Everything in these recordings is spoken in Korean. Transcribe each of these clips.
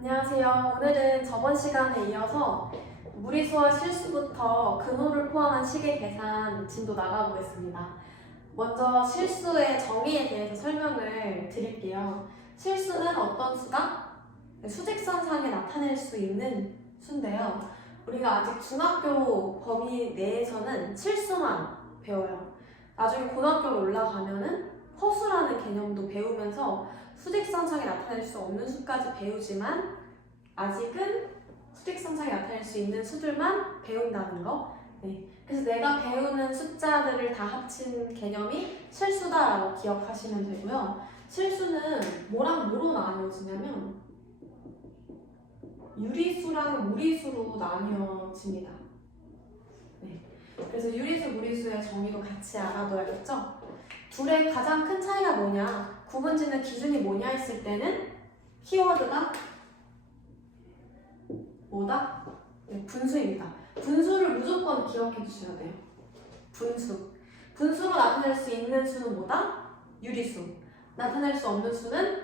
안녕하세요. 오늘은 저번 시간에 이어서 무리수와 실수부터 근호를 포함한 식의 계산 진도 나가보겠습니다. 먼저 실수의 정의에 대해서 설명을 드릴게요. 실수는 어떤 수가 수직선상에 나타낼 수 있는 수인데요. 우리가 아직 중학교 범위 내에서는 실수만 배워요. 나중에 고등학교로 올라가면은 허수라는 개념도 배우면서 수직선상에 나타낼 수 없는 수까지 배우지만 아직은 수직선상에 나타낼 수 있는 수들만 배운다는 거. 네. 그래서 내가 배우는 숫자들을 다 합친 개념이 실수다라고 기억하시면 되고요. 실수는 뭐랑 뭐로 나뉘어지냐면 유리수랑 무리수로 나뉘어집니다. 네. 그래서 유리수, 무리수의 정의도 같이 알아둬야겠죠? 둘의 가장 큰 차이가 뭐냐, 구분짓는 기준이 뭐냐 했을 때는 키워드가 뭐다? 네, 분수입니다. 분수를 무조건 기억해 주셔야 돼요. 분수. 분수로 나타낼 수 있는 수는 뭐다? 유리수. 나타낼 수 없는 수는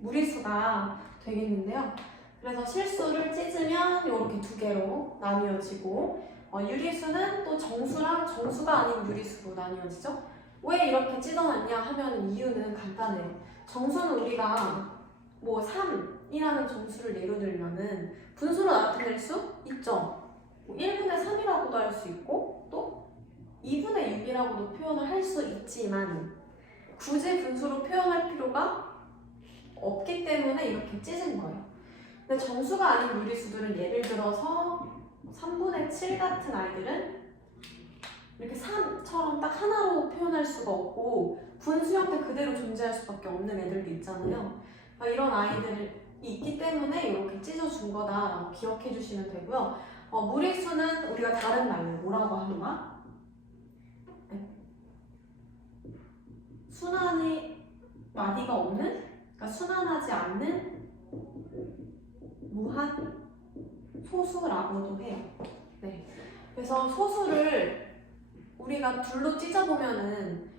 무리수가 되겠는데요. 그래서 실수를 찢으면 이렇게 두 개로 나뉘어지고 유리수는 또 정수랑 정수가 아닌 유리수로 나뉘어지죠. 왜 이렇게 찢어놨냐 하면 이유는 간단해요. 정수는 우리가 뭐 3이라는 정수를 예로 들면은 분수로 나타낼 수 있죠. 1분의 3이라고도 할 수 있고 또 2분의 6이라고도 표현을 할 수 있지만 굳이 분수로 표현할 필요가 없기 때문에 이렇게 찢은 거예요. 근데 정수가 아닌 유리수들은 예를 들어서 3분의 7 같은 아이들은 이렇게 3처럼 딱 하나로 표현할 수가 없고 분수 형태 그대로 존재할 수밖에 없는 애들도 있잖아요. 이런 아이들이 있기 때문에 이렇게 찢어준 거다라고 기억해 주시면 되고요. 무리수는 우리가 다른 말로 뭐라고 하는가? 네. 순환이 마디가 없는, 그러니까 순환하지 않는 무한 소수라고도 해요. 네. 그래서 소수를 우리가 둘로 찢어보면은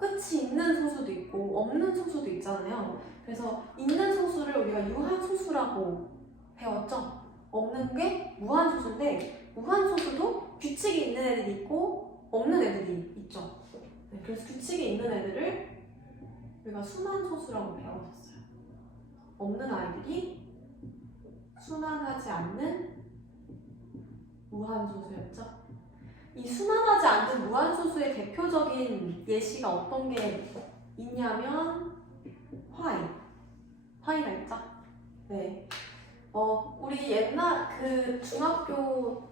끝이 있는 소수도 있고 없는 소수도 있잖아요. 그래서 있는 소수를 우리가 유한소수라고 배웠죠. 없는 게 무한소수인데 무한소수도 규칙이 있는 애들이 있고 없는 애들이 있죠. 네, 그래서 규칙이 있는 애들을 우리가 순환소수라고 배웠었어요. 없는 아이들이 순환하지 않는 무한소수였죠. 이 순환하지 않는 무한소수의 대표적인 예시가 어떤 게 있냐면 화이가 있죠? 네. 우리 옛날 중학교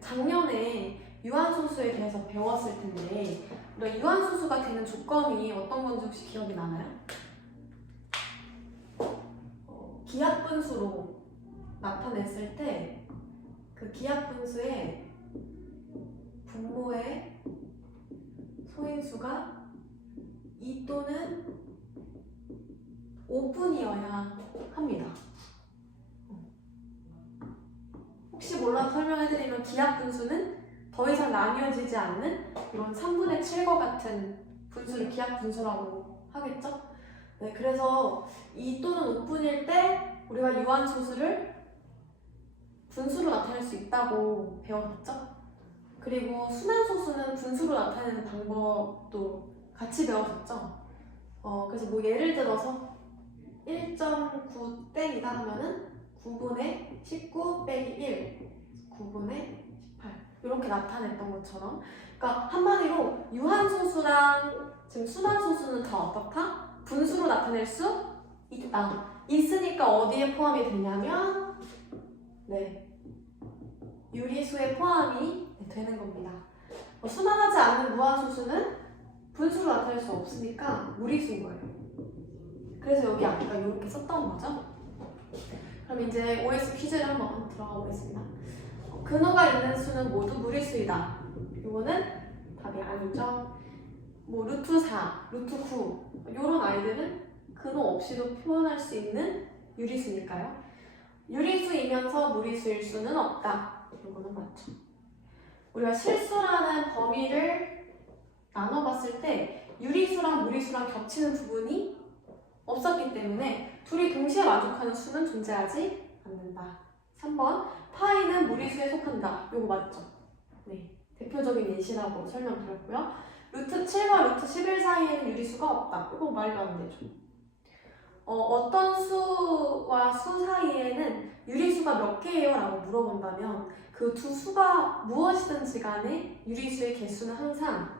작년에 유한소수에 대해서 배웠을 텐데 우리가 유한소수가 되는 조건이 어떤 건지 혹시 기억이 나나요? 기하분수로 나타냈을 때 그 기하분수에 분모의 소인수가 2 또는 5분이어야 합니다. 혹시 몰라서 설명해드리면 기하분수는 더 이상 나뉘어지지 않는 이런 3분의 7과 같은 분수를 기하분수라고 하겠죠? 네, 그래서 2 또는 5분일 때 우리가 유한소수를 분수로 나타낼 수 있다고 배웠었죠? 그리고 순환소수는 분수로 나타내는 방법도 같이 배웠었죠? 그래서 뭐 예를 들어서 1.9 땡이다 하면은 9분의 19 빼기 1, 9분의 18 이렇게 나타냈던 것처럼, 그러니까 한마디로 유한소수랑 지금 순환소수는 다 어떻다? 분수로 나타낼 수 있다. 있으니까 어디에 포함이 되냐면 유리수에 포함이 되는 겁니다. 순환하지 않는 무한소수는 분수로 나타낼 수 없으니까 무리수인 거예요. 그래서 여기 아까 이렇게 썼던 거죠. 그럼 이제 OS 퀴즈를 한번 들어가 보겠습니다. 근호가 있는 수는 모두 무리수이다. 이거는 답이 아니죠. 뭐 루트 4, 루트 9 이런 아이들은 근호 없이도 표현할 수 있는 유리수니까요. 유리수이면서 무리수일 수는 없다. 이거는 맞죠. 우리가 실수라는 범위를 나눠봤을 때 유리수랑 무리수랑 겹치는 부분이 없었기 때문에 둘이 동시에 만족하는 수는 존재하지 않는다. 3번 파이는 무리수에 속한다. 요거 맞죠? 네, 대표적인 예시라고 설명드렸고요. 루트 7과 루트 11 사이에는 유리수가 없다. 이거 말도 안 되죠. 어떤 수와 수 사이에는 유리수가 몇 개예요? 라고 물어본다면 그 두 수가 무엇이든지 간에 유리수의 개수는 항상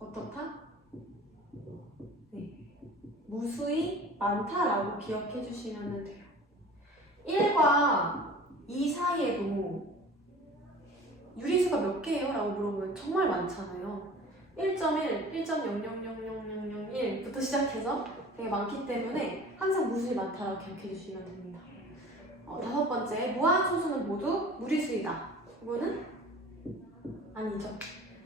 어떻다? 네, 무수히 많다라고 기억해 주시면 돼요. 1과 2 사이에도 유리수가 몇 개예요? 라고 물어보면 정말 많잖아요. 1.1, 1.000001부터 시작해서 되게 많기 때문에 항상 무수히 많다라고 기억해 주시면 됩니다. 5번째, 무한소수는 모두 무리수이다. 이거는 아니죠.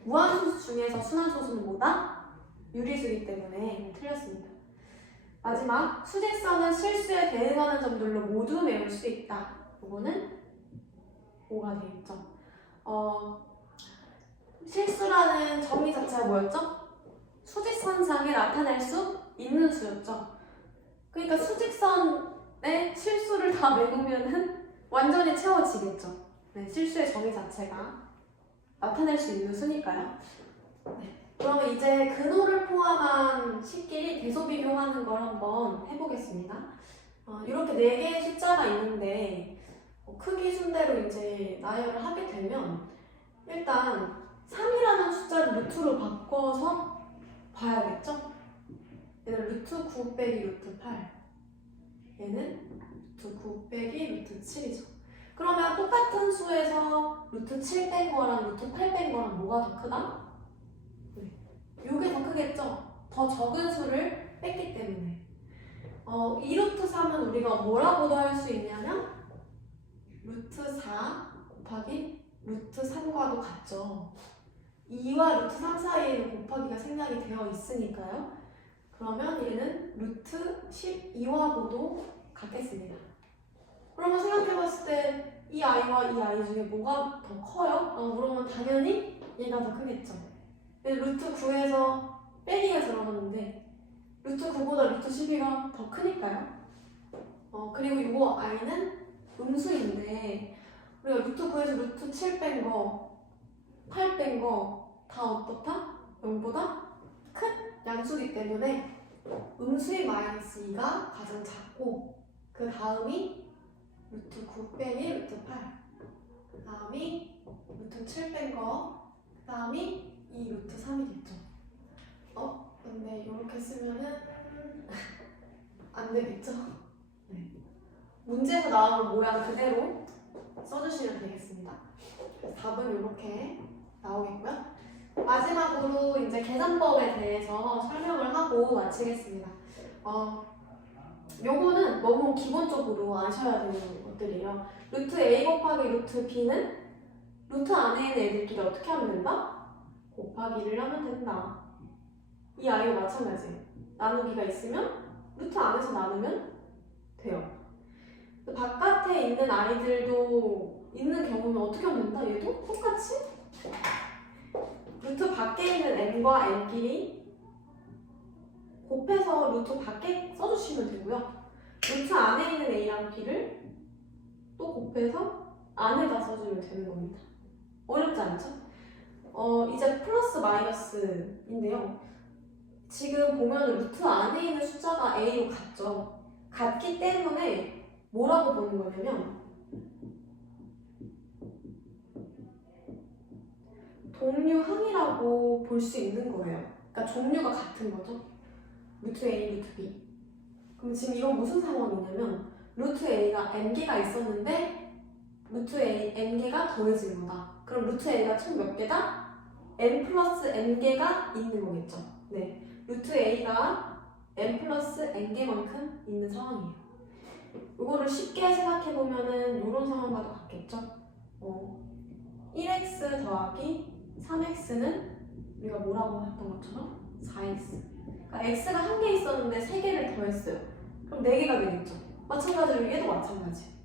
무한소수 중에서 순환소수는 뭐다? 유리수이기 때문에 틀렸습니다. 마지막, 수직선은 실수에 대응하는 점들로 모두 메울 수 있다. 이거는 5가 되겠죠. 실수라는 정의 자체가 뭐였죠? 수직선상에 나타낼 수 있는 수였죠. 그러니까 수직선에 실수를 다 메우면은 완전히 채워지겠죠. 네, 실수의 정의 자체가 나타낼 수 있는 수니까요. 네, 그러면 이제 근호를 포함한 식끼리 대소 비교하는 걸 한번 해보겠습니다. 이렇게 4개의 숫자가 있는데 크기 순대로 이제 나열을 하게 되면 일단 3이라는 숫자를 루트로 바꿔서 봐야겠죠? 얘는 루트 9 빼기 루트 8, 얘는 루트 9 빼기 루트 7이죠. 그러면 똑같은 수에서 루트 7 뺀 거랑 루트 8 뺀 거랑 뭐가 더 크다? 네, 요게 더 크겠죠? 더 적은 수를 뺐기 때문에. 이 루트 3은 우리가 뭐라고도 할 수 있냐면 루트 4 곱하기 루트 3과도 같죠. 2와 루트 3 사이에는 곱하기가 생략이 되어 있으니까요. 그러면 얘는 루트 12와도 같겠습니다. 그러면 생각해봤을 때 이 아이와 이 아이 중에 뭐가 더 커요? 물어보면 당연히 얘가 더 크겠죠. 루트 9에서 빼기가 들어갔는데 루트 9보다 루트 12가 더 크니까요. 그리고 이거 i는 음수인데 우리가 루트 9에서 루트 7 뺀 거, 8 뺀 거 다 어떻다? 0보다 큰 양수이기 때문에 음수의 마이너스 2가 가장 작고 그 다음이 루트 9 빼기 루트 8, 그 다음이 루트 7 뺀 거, 그 다음이 이 루트 3이겠죠. 근데 이렇게 쓰면은 안 되겠죠? 네. 문제에서 나오는 모양 그대로 써주시면 되겠습니다. 답은 이렇게 나오겠고요. 마지막으로 이제 계산법에 대해서 설명을 하고 마치겠습니다. 요거는 너무 기본적으로 아셔야 되는 것들이에요. 루트 A 곱하기 루트 B는 루트 안에 있는 애들끼리 어떻게 하면 된다? 곱하기를 하면 된다. 이 아이와 마찬가지예요. 나누기가 있으면 루트 안에서 나누면 돼요. 바깥에 있는 아이들도 있는 경우는 어떻게 하면 된다? 얘도 똑같이 루트 밖에 있는 n과 n끼리 곱해서 루트 밖에 써주시면 되고요. 루트 안에 있는 a랑 b를 또 곱해서 안에다 써주면 되는 겁니다. 어렵지 않죠? 이제 플러스 마이너스인데요. 지금 보면 루트 안에 있는 숫자가 a로 같죠? 같기 때문에 뭐라고 보는 거냐면 동류항이라고 볼 수 있는 거예요. 그러니까 종류가 같은 거죠. 루트 A, 루트 B. 그럼 지금 이건 무슨 상황이냐면 루트 A가 n개가 있었는데 루트 A, n개가 더해진 거다. 그럼 루트 A가 총 몇 개다? n 플러스 n개가 있는 거겠죠. 네, 루트 A가 n 플러스 n개만큼 있는 상황이에요. 이거를 쉽게 생각해보면은 이런 상황과도 같겠죠. 1x 더하기 3x는 우리가 뭐라고 했던 것처럼 4x. 그러니까 x가 한 개 있었는데 3개를 더했어요. 그럼 4개가 되겠죠. 마찬가지로 얘도 마찬가지.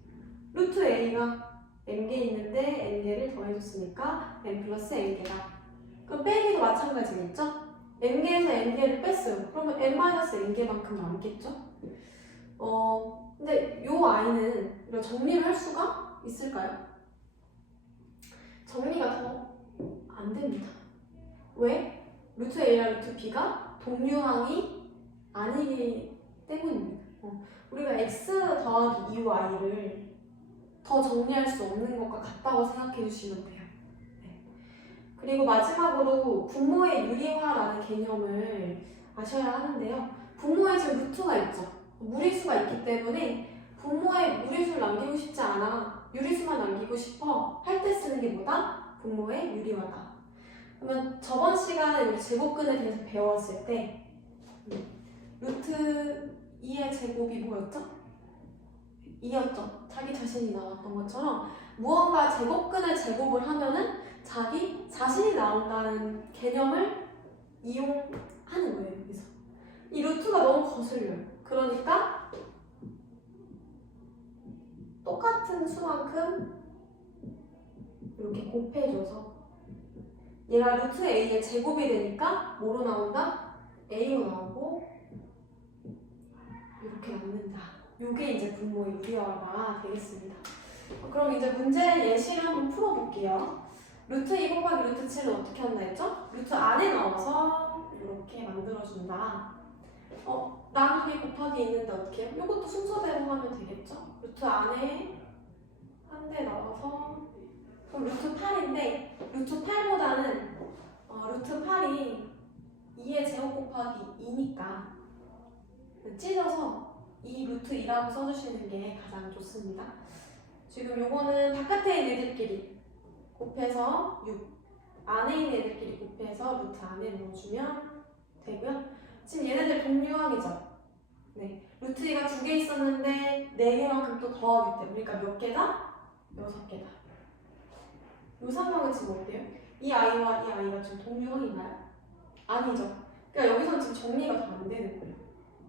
루트 a가 n개 있는데 n개를 더해줬으니까 n 플러스 n개다. 그럼 빼기도 마찬가지겠죠. n개에서 n개를 뺐어요. 그러면 n 마이너스 n개만큼 남겠죠. 근데 요 i는 이런 정리를 할 수가 있을까요? 정리가 더 안 됩니다. 왜? 루트 a랑 루트 b가 동류항이 아니기 때문입니다. 우리가 x 더하기 2y를 더 정리할 수 없는 것과 같다고 생각해 주시면 돼요. 네. 그리고 마지막으로 분모의 유리화라는 개념을 아셔야 하는데요. 분모에 지금 루트가 있죠. 무리수가 있기 때문에 분모에 무리수를 남기고 싶지 않아. 유리수만 남기고 싶어. 할 때 쓰는 게 뭐다? 분모의 유리화다. 그러면 저번 시간에 우리 제곱근에 대해서 배웠을 때 루트 2의 제곱이 뭐였죠? 2였죠. 자기 자신이 나왔던 것처럼 무언가 제곱근의 제곱을 하면은 자기 자신이 나온다는 개념을 이용하는 거예요. 여기서 이 루트가 너무 거슬려요. 그러니까 똑같은 수만큼 이렇게 곱해줘서 얘가 루트 a의 제곱이 되니까 뭐로 나온다? a로 나오고 이렇게 남는다. 요게 이제 분모의 유리화가 되겠습니다. 그럼 이제 문제 예시를 한번 풀어볼게요. 루트 2 곱하기 루트 7은 어떻게 한다 했죠? 루트 안에 넣어서 이렇게 만들어준다. 나누기 곱하기 있는데 어떻게 해요? 이것도 순서대로 하면 되겠죠? 루트 안에 한 대 넣어서 그럼 루트 8인데 루트 8보다는 루트 8이 2의 제곱 곱하기 2니까 찢어서 이 루트 2라고 써주시는 게 가장 좋습니다. 지금 요거는 바깥에 있는 애들끼리 곱해서 6 안에 있는 애들끼리 곱해서 루트 안에 넣어주면 되고요. 지금 얘네들 동류항이죠. 네, 루트 2가 2개 있었는데 4개만큼 또 더하기 때문에 그러니까 몇 개다? 6개다. 이 상황은 지금 어때요? 이 아이와 이 아이가 지금 동류항인가요? 아니죠. 그러니까 여기서는 지금 정리가 더 안 되는 거예요.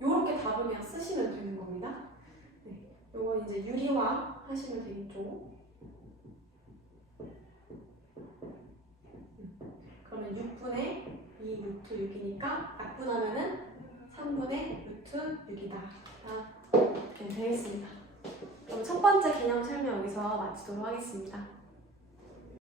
요렇게 답을 그냥 쓰시면 되는 겁니다. 네, 요거 이제 유리화 하시면 되겠죠. 그러면 6분의 2 루트 6이니까 약분하면은 3분의 루트 6이다. 이렇게 되겠습니다. 그럼 첫 번째 개념 설명 여기서 마치도록 하겠습니다.